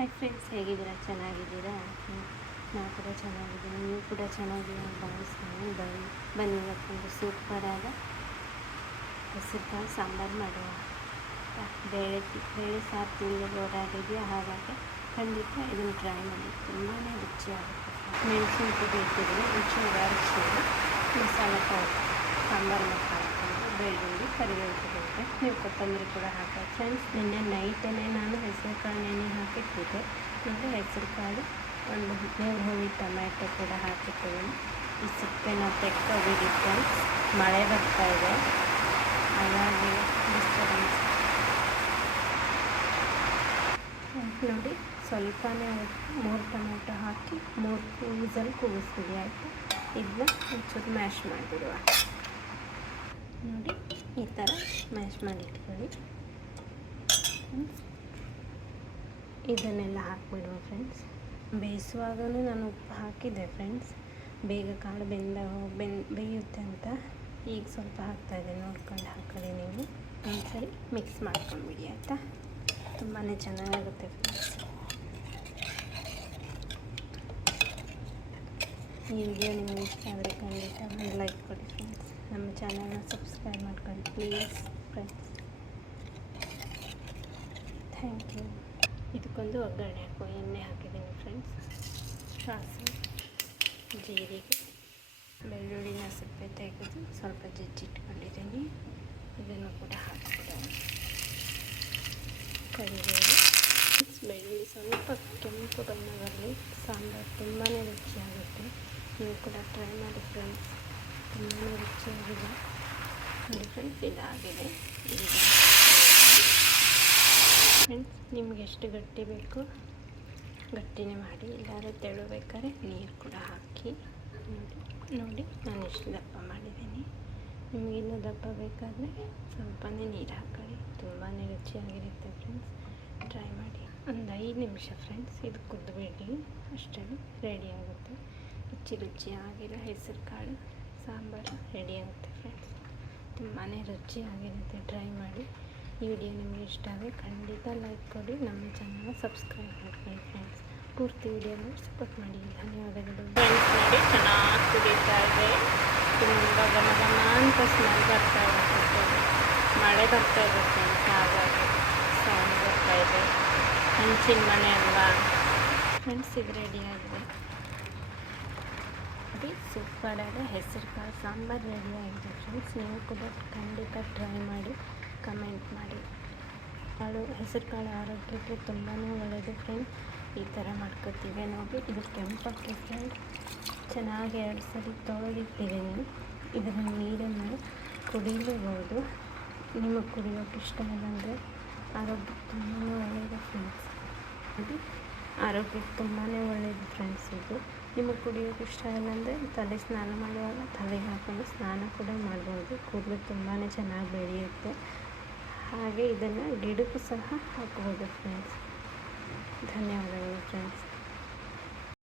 Hi friends, ಹೇಗಿದ್ದೀರಾ? ಚೆನ್ನಾಗಿದ್ದೀರಾ? ನಾವು ಕೂಡ ಚೆನ್ನಾಗಿದ್ದೀನಿ, ನೀವು ಕೂಡ ಚೆನ್ನಾಗಿದ್ದೀರಾ ಭಾವಿಸ್ತೀನಿ. ಬನ್ನಿ ಇವತ್ತೊಂದು ಸೂಪರಾದ ಹೆಸರುಕಾಳು ಸಾಂಬಾರು ಮಾಡುವ. ಬೇಳೆ ಸಾರು ತಿಂದು ಓಡಾಡಿದೆಯಾ? ಹಾಗಾಗಿ ಖಂಡಿತ ಇದನ್ನು ಟ್ರೈ ಮಾಡಿ, ತುಂಬಾ ರುಚಿಯಾಗುತ್ತೆ. ಮೆಣಸಿನ ಪುಡಿ ಇಟ್ಟಿದ್ದೀನಿ, ರುಚಿಯಾಗಿ ಮಸಾಲೆ ಪೌಡರ್, ಸಾಂಬಾರು ಮಸಾಲೆ ಪೌಡರ್, ಬೆಳ್ಳುಳ್ಳಿ, ಕರಿಬೇವು ಇರುತ್ತೆ. ನೀವು ಕೊತ್ತಂಬರಿ ಕೂಡ ಹಾಕಿ. ಫ್ರೆಂಡ್ಸ್, ನಿನ್ನೆ ನೈಟೇ ನಾನು ಹೆಸರು ಕಾಳು ನೆನೆ ಹಾಕಿಟ್ಟಿದ್ದೆ. ಮತ್ತು ಹೆಸರು ಕಾಳು, ಒಂದು ಹುಳಿ ಟೊಮ್ಯಾಟೊ ಕೂಡ ಹಾಕಿಟ್ಟಿದ್ದೀನಿ. ಈ ಸೊಪ್ಪೆನ ತೆಕ್ಕೋಬಿಡಿ ಫ್ರೆಂಡ್ಸ್, ಮಳೆ ಬರ್ತಾ ಇದೆ, ಹಾಗಾಗಿ ಡಿಸ್ಟರ್ಬೆನ್ಸ್ ನೋಡಿ. ಸ್ವಲ್ಪನೇ ಉಪ್ಪು, 3 ಟೊಮೆಟೊ ಹಾಕಿ 3 ವಿಸಲ್ ಕೂಗಿಸ್ಬಿಡಿ, ಆಯಿತು. ಇದನ್ನ ಒಂಚೂರು ಮ್ಯಾಶ್ ಮಾಡಿಬಿಡುವ. ನೋಡಿ, ಈ ಥರ ಮ್ಯಾಶ್ ಮಾಡಿ ಇಟ್ಕೊಳ್ಳಿ. ಇದನ್ನೆಲ್ಲ ಹಾಕಿಬಿಡುವ ಫ್ರೆಂಡ್ಸ್. ಬೇಯಿಸುವಾಗಲೂ ನಾನು ಉಪ್ಪು ಹಾಕಿದ್ದೆ ಫ್ರೆಂಡ್ಸ್, ಬೇಗ ಕಾಳು ಬೇಯುತ್ತೆ ಅಂತ. ಈಗ ಸ್ವಲ್ಪ ಹಾಕ್ತಾಯಿದ್ದೆ, ನೋಡ್ಕೊಂಡು ಹಾಕೊಳ್ಳಿ. ನೀವು ಒಂದ್ಸರಿ ಮಿಕ್ಸ್ ಮಾಡ್ಕೊಂಡ್ಬಿಡಿ, ಆಯಿತಾ? ತುಂಬಾ ಚೆನ್ನಾಗಾಗುತ್ತೆ ಫ್ರೆಂಡ್ಸ್. ಈ ವಿಡಿಯೋ ನಿಮಗೆ ಇಷ್ಟ ಆದರೆ ಖಂಡಿತ ಒಂದು ಲೈಕ್ ಕೊಡಿ ಫ್ರೆಂಡ್ಸ್. ನಮ್ಮ ಚಾನಲ್ನ ಸಬ್ಸ್ಕ್ರೈಬ್ ಮಾಡ್ಕೊಳ್ಳಿ ಪ್ಲೀಸ್ ಫ್ರೆಂಡ್ಸ್. Thank you. ಇದಕ್ಕೊಂದು ಒಗ್ಗರಣೆ ಹಾಕುವ. ಎಣ್ಣೆ ಹಾಕಿದ್ದೀನಿ ಫ್ರೆಂಡ್ಸ್. ಸಾಸಿವೆ, ಜೀರಿಗೆ, ಬೆಳ್ಳುಳ್ಳಿನ ಸಪ್ಪೆ ತೆಗೆದು ಸ್ವಲ್ಪ ಜಜ್ಜಿಟ್ಕೊಂಡಿದ್ದೀನಿ, ಇದನ್ನು ಕೂಡ ಹಾಕಿಬಿಡೋಣ. ಕರಿಬೇವು, ಬೆಳ್ಳುಳ್ಳಿ ಸ್ವಲ್ಪ ಕೆಂಪು ಬಣ್ಣ ಬರಲಿ, ಸಾಂಬಾರು ತುಂಬಾ ರುಚಿಯಾಗುತ್ತೆ. ನೀವು ಕೂಡ ಟ್ರೈ ಮಾಡಿ ಫ್ರೆಂಡ್ಸ್, ತುಂಬಾ ರುಚಿಯಾಗಿದೆ. ನೋಡಿ ಫ್ರೆಂಡ್ಸ್, ಇದಾಗಿದೆ. ಈಗ ಫ್ರೆಂಡ್ಸ್, ನಿಮ್ಗೆ ಎಷ್ಟು ಗಟ್ಟಿ ಬೇಕು ಗಟ್ಟಿನೇ ಮಾಡಿ, ಇಲ್ಲಾಂದರೆ ತೆಳು ಬೇಕಾದ್ರೆ ನೀರು ಕೂಡ ಹಾಕಿ. ನೋಡಿ ನಾನು ಎಷ್ಟು ದಪ್ಪ ಮಾಡಿದ್ದೀನಿ. ನಿಮ್ಗೆ ಇನ್ನೂ ದಪ್ಪ ಬೇಕಾದರೆ ಸ್ವಲ್ಪನೇ ನೀರು ಹಾಕೊಳ್ಳಿ, ತುಂಬಾ ರುಚಿಯಾಗಿರುತ್ತೆ ಫ್ರೆಂಡ್ಸ್. ಟ್ರೈ ಮಾಡಿ. ಒಂದು 5 ನಿಮಿಷ ಫ್ರೆಂಡ್ಸ್, ಇದು ಕುದ್ದುಬಿಡಿ, ಅಷ್ಟರಲ್ಲಿ ರೆಡಿ ಆಗುತ್ತೆ. ರುಚಿಯಾಗಿರೋ ಹೆಸರು ಕಾಳು ಸಾಂಬಾರು ರೆಡಿ ಆಗುತ್ತೆ ಫ್ರೆಂಡ್ಸ್. ತುಂಬಾ ರುಚಿಯಾಗಿರುತ್ತೆ, ಟ್ರೈ ಮಾಡಿ. ಈ ವಿಡಿಯೋ ನಿಮಗೆ ಇಷ್ಟ ಆದರೆ ಖಂಡಿತ ಲೈಕ್ ಕೊಡಿ, ನಮ್ಮ ಚಾನಲ್ನ ಸಬ್ಸ್ಕ್ರೈಬ್ ಮಾಡ್ಕೊಳ್ಳಿ ಫ್ರೆಂಡ್ಸ್. ಪೂರ್ತಿ ವಿಡಿಯೋ ನೋಡಿ ಸಪೋರ್ಟ್ ಮಾಡಿ. ಧನ್ಯವಾದಗಳು ಫ್ರೆಂಡ್ಸ್. ನೋಡಿ, ಚೆನ್ನಾಗಿ ಕುದೀತಾ ಇದೆ, ತುಂಬ ಘಮ ಅಂತ ಸ್ಮೆಲ್ ಬರ್ತಾ ಇದೆ. ಮಳೆ ಬರ್ತಾ ಇದೆ ಫ್ರೆಂಡ್ಸ್, ಹಾಗಾಗಿ ಸೌಂಡ್ ಬರ್ತಾ ಇದೆ. ಹಂಚಿನ ಮನೆ ಅಲ್ವಾ ಫ್ರೆಂಡ್ಸ್. ಇದು ರೆಡಿ ಆಗಿದೆ ನೋಡಿ, ಸೂಪರಾದ ಹೆಸರು ಕಾಳು ಸಾಂಬಾರು ರೆಡಿ ಆಗಿದೆ ಫ್ರೆಂಡ್ಸ್. ನೀವು ಕೂಡ ಖಂಡಿತ ಟ್ರೈ ಮಾಡಿ, ಕಮೆಂಟ್ ಮಾಡಿ. ಹೆಸರು ಕಾಳು ಆರೋಗ್ಯಕ್ಕೆ ತುಂಬಾ ಒಳ್ಳೆಯದು ಫ್ರೆಂಡ್ಸ್. ಈ ಥರ ಮಾಡ್ಕೊತೀವಿ ನೋಡಿ. ಇದು ಕೆಂಪಕ್ಕೆ ಫ್ರೆಂಡ್ ಚೆನ್ನಾಗಿ 2 ಸರಿ ತೊಳೆದಿಟ್ಟಿದ್ದೀನಿ. ಇದರ ನೀರನ್ನು ಕುಡಿಲೂಬಹುದು. ನಿಮಗೆ ಕುಡಿಯೋಕ್ಕೆ ಇಷ್ಟ ಇಲ್ಲ ಅಂದರೆ ಆರೋಗ್ಯಕ್ಕೆ ತುಂಬಾ ಒಳ್ಳೆಯದು ಫ್ರೆಂಡ್ಸ್. ನೋಡಿ, ಆರೋಗ್ಯಕ್ಕೆ ತುಂಬಾ ಒಳ್ಳೆಯದು ಫ್ರೆಂಡ್ಸ್. ಇದು ನಿಮಗೆ ಕುಡಿಯೋಕ್ಕೆ ಇಷ್ಟ ಇಲ್ಲ ಅಂದರೆ ತಲೆ ಸ್ನಾನ ಮಾಡುವಾಗ ತಲೆಗೆ ಹಾಕೊಂಡು ಸ್ನಾನ ಕೂಡ ಮಾಡ್ಬೋದು. ಕೂದಲು ತುಂಬಾ ಚೆನ್ನಾಗಿ ಬೆಳೆಯುತ್ತೆ. ಹಾಗೆ ಇದನ್ನು ಗಿಡಕ್ಕೂ ಸಹ ಹಾಕ್ಬೋದು ಫ್ರೆಂಡ್ಸ್. ಧನ್ಯವಾದಗಳು ಫ್ರೆಂಡ್ಸ್.